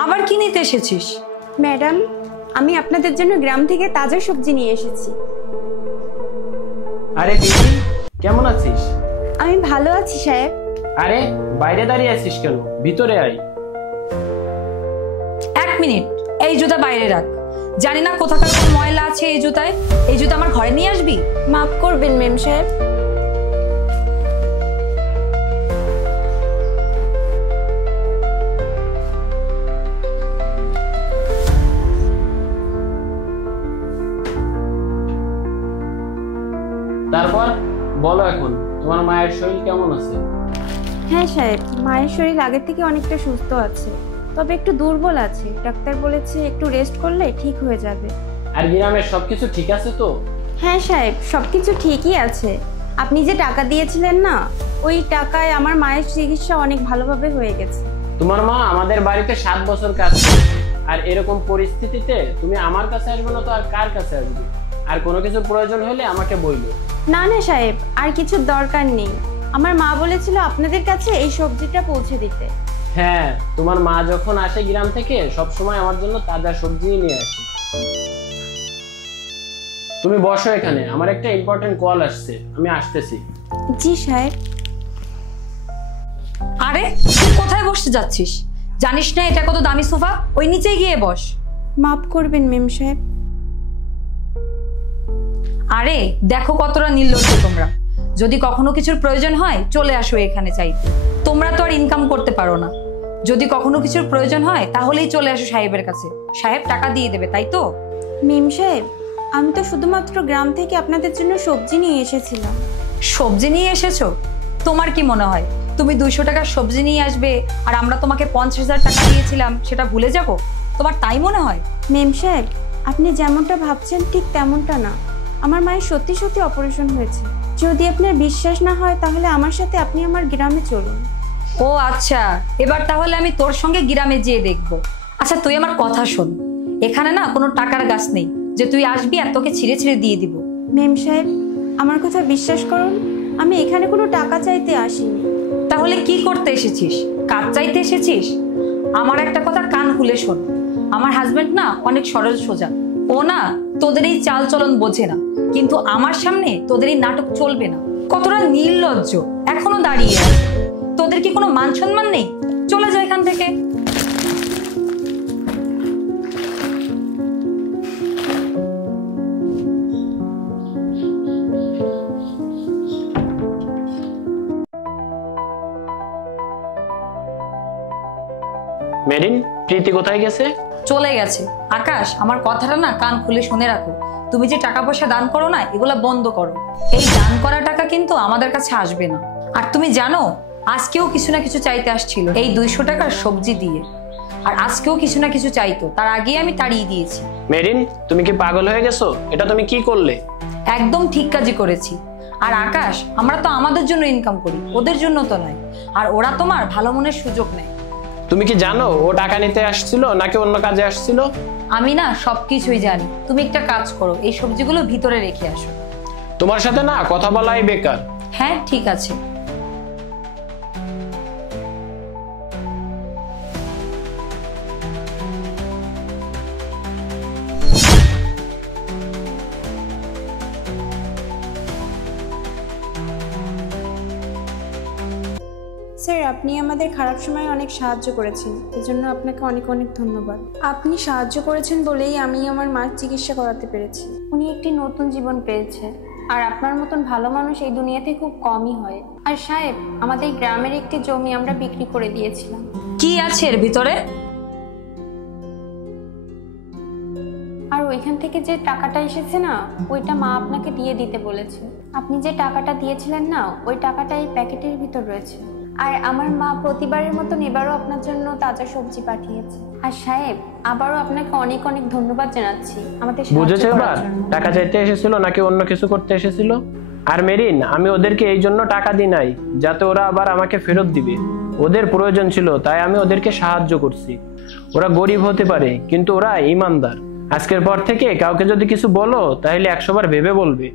আবার কি নিতে এসেছিস? ম্যাডাম, আমি আপনাদের জন্য গ্রাম থেকে তাজা সবজি নিয়ে এসেছি। আরে পিসি, কেমন আছিস? আমি ভালো আছি সাহেব। আরে বাইরে দাঁড়িয়ে আছিস কেন? ভিতরে আয়। 1 মিনিট, এই জুতা বাইরে রাখ। জানি না কোথাকার কোন ময়লা আছে এই জুতায়। এই জুতা আমার ঘরে নিয়ে আসবি? মাফ করবেন মেম সাহেব। তারপর বলো, এখন তোমার মায়ের শরীর কেমন আছে? হ্যাঁ সাহেব, মায়ের শরীর আগের থেকে অনেকটা সুস্থ আছে, তবে একটু দুর্বল আছে। ডাক্তার বলেছে একটু রেস্ট করলে ঠিক হয়ে যাবে। আর গ্রামের সবকিছু ঠিক আছে তো? হ্যাঁ সাহেব, সবকিছু ঠিকই আছে। আপনি যে টাকা দিয়েছিলেন না, ওই টাকায় আমার মায়ের চিকিৎসা অনেক ভালোভাবে হয়ে গেছে। তোমার মা আমাদের বাড়িতে 7 বছর কাজ করে, আর এরকম পরিস্থিতিতে তুমি আমার কাছে আসবে না তো আর কার কাছে আসবে? আর কোনো কিছু প্রয়োজন হলে আমাকে বইলো। না না সাহেব, আর কিছু দরকার নেই। আমার মা বলেছিল আপনাদের কাছে এই সবজিটা পৌঁছে দিতে। হ্যাঁ, তোমার মা যখন আসে গ্রাম থেকে সব সময় আমার জন্য তাজা সবজি নিয়ে আসে। তুমি বসো এখানে, আমার একটা ইম্পর্টেন্ট কল আসছে, আমি আসতেছি। জি সাহেব। আরে তুই কোথায় বসতে যাচ্ছিস? জানিস না এটা কত দামি সোফা? ওই নিচে গিয়ে বস। মাফ করবেন মেম সাহেব। আরে দেখো কতটা নির্লজ্জ তোমরা। যদি কখনো কিছুর প্রয়োজন হয় চলে আসো এখানে চাইতে। তোমরা তো আর ইনকাম করতে পারো না। যদি কখনো কিছুর প্রয়োজন হয় তাহলেই চলে আসো সাহেবের কাছে। সাহেব টাকা দিয়ে দেবে, তাই তো? মেম সাহেব, আমি তো শুধুমাত্র গ্রাম থেকে আপনাদের জন্য সবজি নিয়ে এসেছিলাম। সবজি নিয়ে এসেছো? তোমার কি মনে হয় তুমি 200 টাকার সবজি নিয়ে আসবে আর আমরা তোমাকে 50,000 টাকা দিয়েছিলাম সেটা ভুলে যাব? তোমার তাই মনে হয়? মেম সাহেব, আপনি যেমনটা ভাবছেন ঠিক তেমনটা না। আমার মায়ের সত্যি সত্যি অপারেশন হয়েছে। যদি আপনার বিশ্বাস না হয় তাহলে আমার সাথে আপনি আমার গ্রামে চলুন। ও আচ্ছা, এবার তাহলে আমি তোর সঙ্গে গ্রামে যেয়ে দেখবো। আচ্ছা তুই আমার কথা শোন, এখানে না কোনো টাকার গাছ নেই যে তুই আসবি আর তোকে ছিঁড়ে ছিঁড়ে দিয়ে দিব। মেম সাহেব, আমার কথা বিশ্বাস করুন, আমি এখানে কোনো টাকা চাইতে আসিনি। তাহলে কি করতে এসেছিস? কাজ চাইতে এসেছিস? আমার একটা কথা কান খুলে শোন, আমার হাজবেন্ড না অনেক সরল সোজা। ও না তোদের এই চাল চলন বোঝে না, কিন্তু আমার সামনে তোদের এই নাটক চলবে না। কতটা নির্লজ্জ, এখনো দাঁড়িয়ে আছে। তোদের কি কোনো মান সম্মান নেই? চলে যা এখান থেকে। মেরিন, প্রীতি কোথায় গেছে? চলে গেছে। আকাশ, আমার কথাটা না কান খুলে শুনে রাখো। তুমি যে টাকা পয়সা দান করো না, এগুলা বন্ধ করো। এই দান করা টাকা কিন্তু আমাদের কাছে আসবে না। আর তুমি জানো আজকেও কিছু না কিছু চাইতে আসছিল এই 200 টাকার সবজি দিয়ে। আর আজকেও কিছু না কিছু চাইতো, তার আগেই আমি তাড়িয়ে দিয়েছি। মেরিন, তুমি কি পাগল হয়ে গেছো? এটা তুমি কি করলে? একদম ঠিক কাজই করেছি। আর আকাশ, আমরা তো আমাদের জন্য ইনকাম করি, ওদের জন্য তো নয়। আর ওরা তোমার ভালো মনের সুযোগ নেয়। তুমি কি জানো ও টাকা নিতে আসছিল নাকি অন্য কাজে আসছিল? আমি না সবকিছুই জানি। তুমি একটা কাজ করো, এই সবজিগুলো ভিতরে রেখে আসো। তোমার সাথে না কথা বলাই বেকার। হ্যাঁ ঠিক আছে। স্যার, আপনি আমাদের খারাপ সময়ে অনেক সাহায্য করেছেন, এজন্য আপনাকে অনেক অনেক ধন্যবাদ। আপনি সাহায্য করেছেন বলেই আমি আমার মার চিকিৎসা করাতে পেরেছি। উনি একটি নতুন জীবন পেয়েছে। আর আপনার মতন ভালো মানুষ এই দুনিয়াতে খুব কমই হয়। আর সাহেব, আমাদের গ্রামের একটি জমি আমরা বিক্রি করে দিয়েছিলাম। কি আছে এর ভিতরে? আর ওইখান থেকে যে টাকাটা এসেছে না, ওইটা মা আপনাকে দিয়ে দিতে বলেছে। আপনি যে টাকাটা দিয়েছিলেন না, ওই টাকাটা এই প্যাকেটের ভিতর রয়েছে। আর আমার মা প্রতিবারের মতন এবারও আপনার জন্য তাজা সবজি পাঠিয়েছে। আর সাহেব, আবারও আপনাকে অনেক অনেক ধন্যবাদ জানাচ্ছি আমাদের সাহায্য করার জন্য। টাকা চাইতে এসেছিল নাকি অন্য কিছু করতে এসেছিল? আর মেরিন, আমি ওদেরকে এই জন্য টাকা দিই নাই যাতে ওরা আবার আমাকে ফেরত দিবে। ওদের প্রয়োজন ছিল তাই আমি ওদেরকে সাহায্য করছি। ওরা গরিব হতে পারে কিন্তু ওরা ইমানদার। আজকের পর থেকে কাউকে যদি কিছু বলো তাহলে 100 বার ভেবে বলবে।